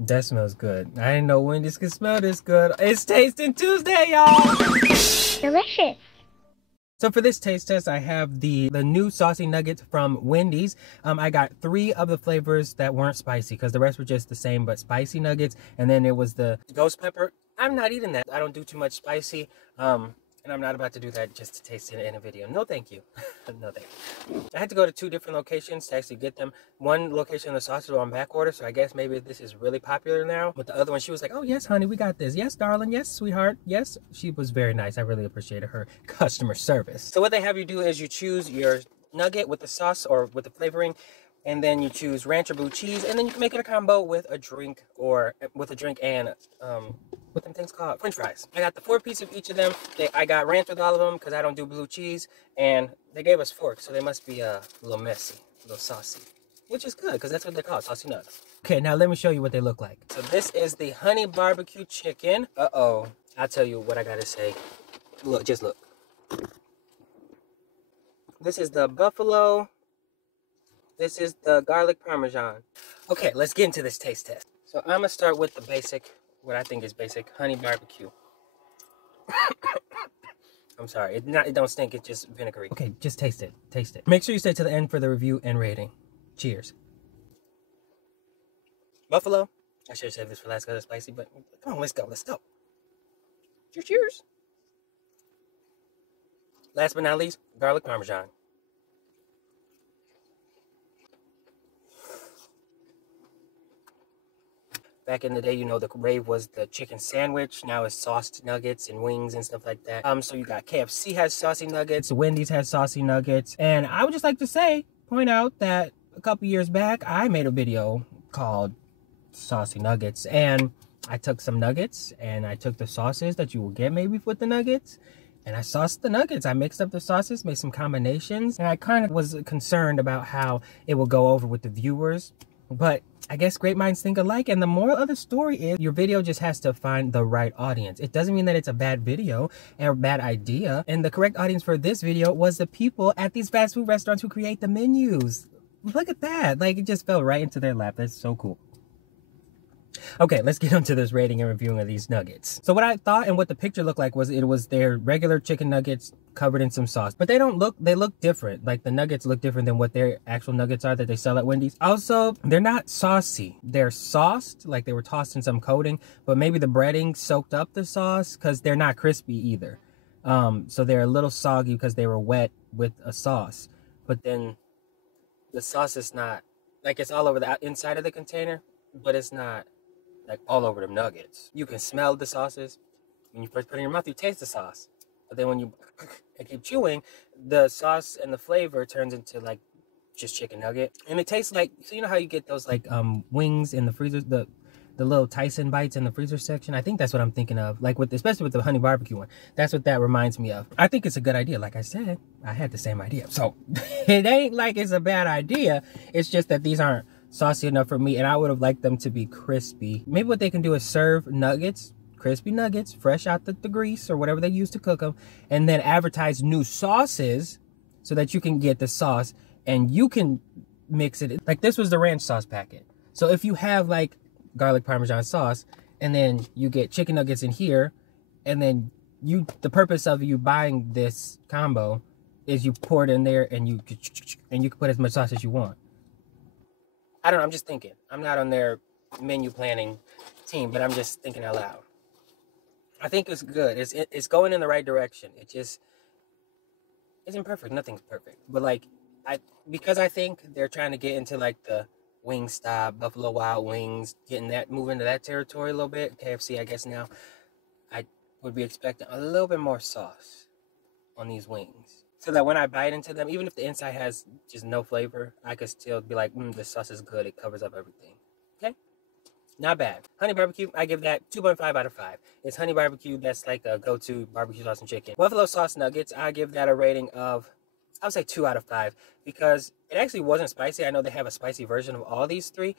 That smells good. I didn't know Wendy's could smell this good. It's Tasting Tuesday, y'all! Delicious. So for this taste test, I have the new Saucy Nuggets from Wendy's. I got 3 of the flavors that weren't spicy because the rest were just the same but spicy nuggets. And then it was the ghost pepper. I'm not eating that. I don't do too much spicy. And I'm not about to do that just to taste it in a video. No, thank you. No, thank you. I had to go to 2 different locations to actually get them. One location, the sauces were on back order, so I guess maybe this is really popular now. But the other one, she was like, oh, yes, honey, we got this. Yes, darling. Yes, sweetheart. Yes. She was very nice. I really appreciated her customer service. So what they have you do is you choose your nugget with the sauce or with the flavoring, and then you choose ranch or blue cheese, and then you can make it a combo with a drink and what them things called? French fries. I got the 4-piece of each of them. I got ranch with all of them because I don't do blue cheese, and they gave us forks, so they must be a little messy, a little saucy, which is good because that's what they're called, Saucy Nuggs. Okay, now let me show you what they look like. So this is the honey barbecue chicken. Uh-oh. I'll tell you what I gotta say. Look, just look. This is the buffalo. This is the garlic parmesan. Okay, let's get into this taste test. So I'm gonna start with the basic, what I think is basic, honey barbecue. I'm sorry, it don't stink, it's just vinegary. Okay, just taste it, taste it. Make sure you stay to the end for the review and rating. Cheers. Buffalo. I should have saved this for last because it's spicy, but come on, let's go, let's go. Cheers, cheers. Last but not least, garlic parmesan. Back in the day, you know, the rave was the chicken sandwich. Now it's sauced nuggets and wings and stuff like that. So you got KFC has saucy nuggets, Wendy's has saucy nuggets. And I would just like to point out that a couple years back, I made a video called Saucy Nuggets. And I took some nuggets and I took the sauces that you will get maybe with the nuggets. And I sauced the nuggets. I mixed up the sauces, made some combinations. And I kind of was concerned about how it will go over with the viewers. But I guess great minds think alike, and the moral of the story is your video just has to find the right audience. It doesn't mean that it's a bad video or a bad idea. And the correct audience for this video was the people at these fast food restaurants who create the menus. Look at that. Like, it just fell right into their lap. That's so cool. Okay, let's get onto this rating and reviewing of these nuggets. So what I thought and what the picture looked like was it was their regular chicken nuggets covered in some sauce. But they look different. Like, the nuggets look different than what their actual nuggets are that they sell at Wendy's. Also, they're not saucy. They're sauced, like they were tossed in some coating, but maybe the breading soaked up the sauce because they're not crispy either. So they're a little soggy because they were wet with a sauce. But then the sauce is not, like, it's all over the inside of the container, but it's not like all over the nuggets. You can smell the sauces. When you first put it in your mouth, you taste the sauce. But then when you keep chewing, the sauce and the flavor turns into like just chicken nugget. And it tastes like, so you know how you get those like wings in the freezer, the little Tyson bites in the freezer section? I think that's what I'm thinking of. Like especially with the honey barbecue one. That's what that reminds me of. I think it's a good idea. Like I said, I had the same idea. So it ain't like it's a bad idea. It's just that these aren't saucy enough for me, and I would have liked them to be crispy. Maybe what they can do is serve nuggets, crispy nuggets, fresh out the grease or whatever they use to cook them, and then advertise new sauces so that you can get the sauce and you can mix it. Like, this was the ranch sauce packet. So if you have like garlic parmesan sauce and then you get chicken nuggets in here, and then the purpose of you buying this combo is you pour it in there and you can put as much sauce as you want. I don't know, I'm just thinking. I'm not on their menu planning team, but I'm just thinking out loud. I think it's good. It's going in the right direction. It just isn't perfect. Nothing's perfect. But like, because I think they're trying to get into like the Wingstop, Buffalo Wild Wings, move into that territory a little bit. KFC, I guess now. I would be expecting a little bit more sauce on these wings, so that when I bite into them, even if the inside has just no flavor, I could still be like, this sauce is good. It covers up everything. Okay? Not bad. Honey barbecue, I give that 2.5 out of 5. It's honey barbecue. That's like a go-to barbecue sauce and chicken. Buffalo sauce nuggets, I give that a rating of, I would say 2 out of 5, because it actually wasn't spicy. I know they have a spicy version of all these 3,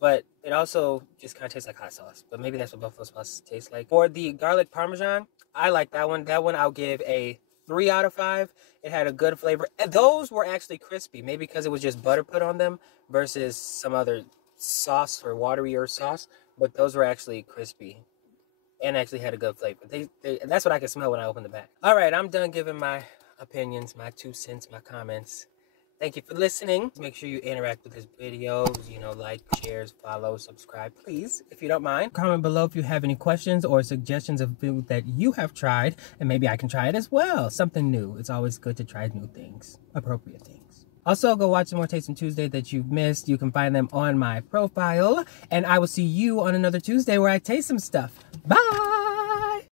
but it also just kind of tastes like hot sauce. But maybe that's what buffalo sauce tastes like. For the garlic parmesan, I like that one. That one I'll give a 3 out of 5. It had a good flavor. And those were actually crispy, maybe because it was just butter put on them versus some other sauce or waterier sauce. but those were actually crispy and actually had a good flavor. That's what I could smell when I opened the bag. All right, I'm done giving my opinions, my 2 cents, my comments. Thank you for listening. Make sure you interact with this video. You know, like, shares, follow, subscribe, please, if you don't mind. Comment below if you have any questions or suggestions of food that you have tried, and maybe I can try it as well. Something new. It's always good to try new things, appropriate things. Also, go watch some more Tasting Tuesday that you've missed. You can find them on my profile, and I will see you on another Tuesday where I taste some stuff. Bye!